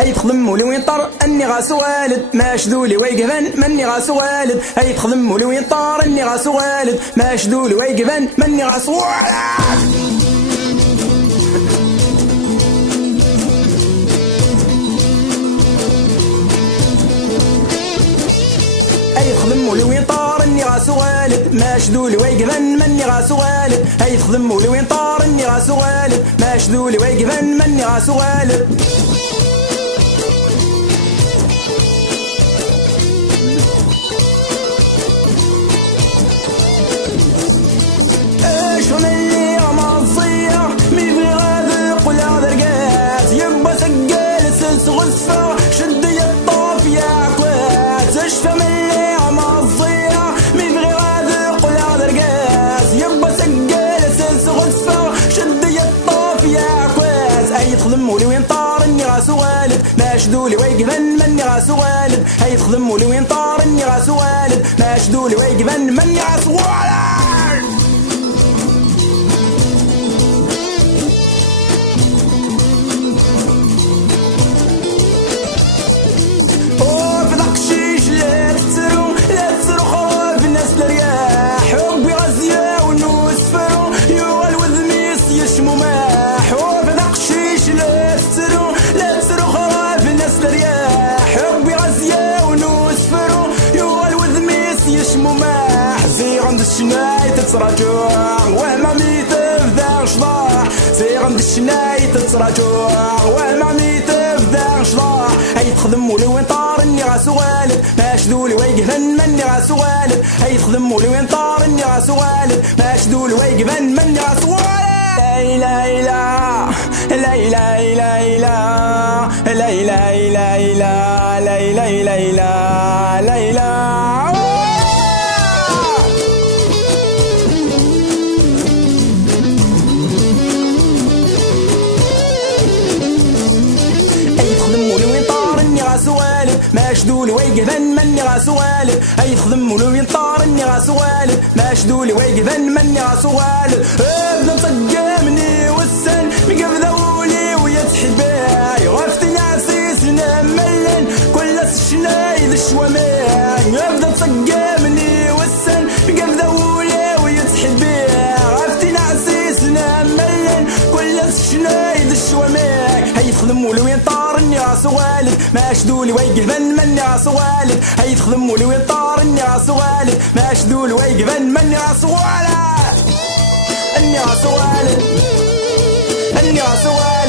اي تخدم ولي وين طار اني غاس والد ما شدولي ويقفن مني غاس والد اي تخدم ولي وين طار اني غاس والد ما شدولي ويقفن مني غاس والد اي تخدم ولي وين طار اني غاس والد ما شدولي ويقفن مني غاس والد اي تخدم ولي وين طار اني غاس والد ما شدولي ويقفن مني غاس والد غصة شد الطوف يا كويس اشفى من اللي عمصية مين غير هذا قول هذا رقاس يبا سجل سلس غصة شد الطوف يا كويس اي تخدم ولي وين طار اني غاس والد ما شدولي ويقفن مني غاس والد اي تخدم ولي وين طار اني غاس والد ما شدولي ويقفن مني غاس والد الشناي تتراجع وما ميت في شضاح زيغ عند الشناي تتراجع وما ميت في شضاح اي تخدم ولي وين طار اني غاس والد ما شدولي ويقفن مني غاس والد اي تخدم ولي وين طار اني غاس والد ما شدولي ويقفن مني غاس والد لا لا لا لا لا لا لا لا لا لا لا لا لا لا ما شدولي ويقفن مني غاس والد اي تخدم ولو ينطار اني غاس والد ما شدولي ويقفن مني غاس والد ابدا مصقمني والسن مقف ذولي ويتحباي غفتني عسيس نملن كل الشناي ذا الشوامي ابدا مصقمني والسن مقف ذولي ويتحباي غفتني عسيس نملن كل الشناي ذا الشوامي اي تخدم ولو ينطار اني غاس والد ما شدولي ويقفن مني غاس والد اي تخدم ولي وين طار اني غاس والد ما شدولي ويقفن مني غاس والد اني غاس والد اني غاس والد